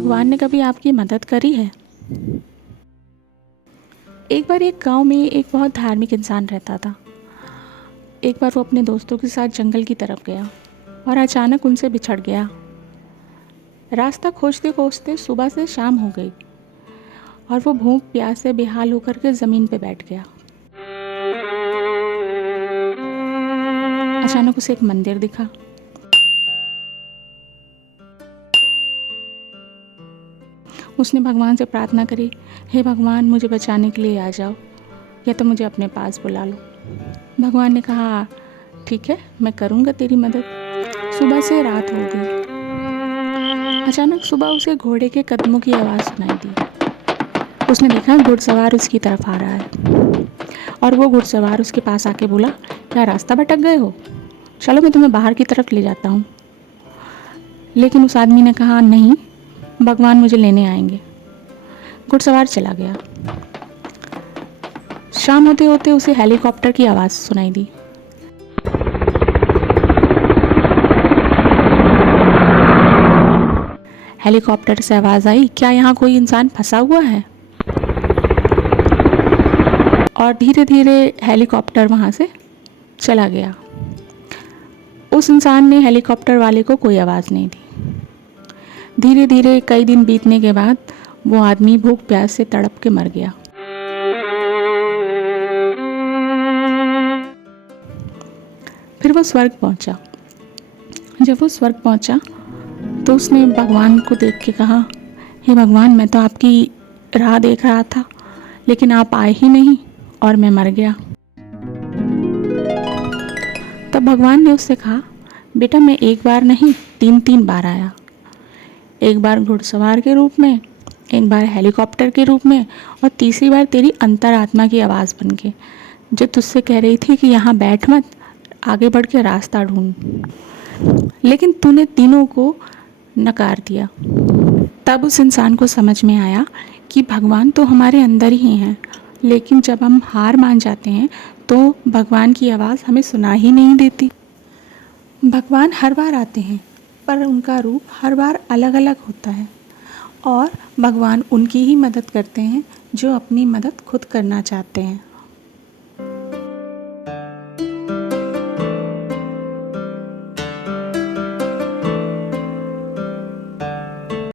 भगवान ने कभी आपकी मदद करी है? एक बार एक गांव में एक बहुत धार्मिक इंसान रहता था। एक बार वो अपने दोस्तों के साथ जंगल की तरफ गया और अचानक उनसे बिछड़ गया। रास्ता खोजते खोजते सुबह से शाम हो गई और वो भूख प्यास से बेहाल होकर के ज़मीन पे बैठ गया। अचानक उसे एक मंदिर दिखा। उसने भगवान से प्रार्थना करी, हे भगवान, मुझे बचाने के लिए आ जाओ या तो मुझे अपने पास बुला लो। भगवान ने कहा, ठीक है, मैं करूँगा तेरी मदद। सुबह से रात हो गई। अचानक सुबह उसे घोड़े के कदमों की आवाज़ सुनाई दी। उसने देखा घुड़सवार उसकी तरफ आ रहा है और वो घुड़सवार उसके पास आके बोला, क्या रास्ता भटक गए हो? चलो मैं तुम्हें बाहर की तरफ ले जाता हूँ। लेकिन उस आदमी ने कहा, नहीं, भगवान मुझे लेने आएंगे। घुड़सवार चला गया। शाम होते होते उसे हेलीकॉप्टर की आवाज़ सुनाई दी। हेलीकॉप्टर से आवाज़ आई, क्या यहाँ कोई इंसान फंसा हुआ है? और धीरे धीरे हेलीकॉप्टर वहाँ से चला गया। उस इंसान ने हेलीकॉप्टर वाले को कोई आवाज़ नहीं दी। धीरे धीरे कई दिन बीतने के बाद वो आदमी भूख प्यास से तड़प के मर गया। फिर वो स्वर्ग पहुंचा। जब वो स्वर्ग पहुंचा तो उसने भगवान को देख के कहा, हे भगवान, मैं तो आपकी राह देख रहा था लेकिन आप आए ही नहीं और मैं मर गया। तब भगवान ने उससे कहा, बेटा, मैं एक बार नहीं 3 बार आया। एक बार घुड़सवार के रूप में, एक बार हेलीकॉप्टर के रूप में और तीसरी बार तेरी अंतरात्मा की आवाज़ बन के, जो तुझसे कह रही थी कि यहाँ बैठ मत, आगे बढ़ के रास्ता ढूंढ। लेकिन तूने तीनों को नकार दिया। तब उस इंसान को समझ में आया कि भगवान तो हमारे अंदर ही हैं, लेकिन जब हम हार मान जाते हैं तो भगवान की आवाज़ हमें सुना ही नहीं देती। भगवान हर बार आते हैं पर उनका रूप हर बार अलग अलग होता है और भगवान उनकी ही मदद करते हैं जो अपनी मदद खुद करना चाहते हैं।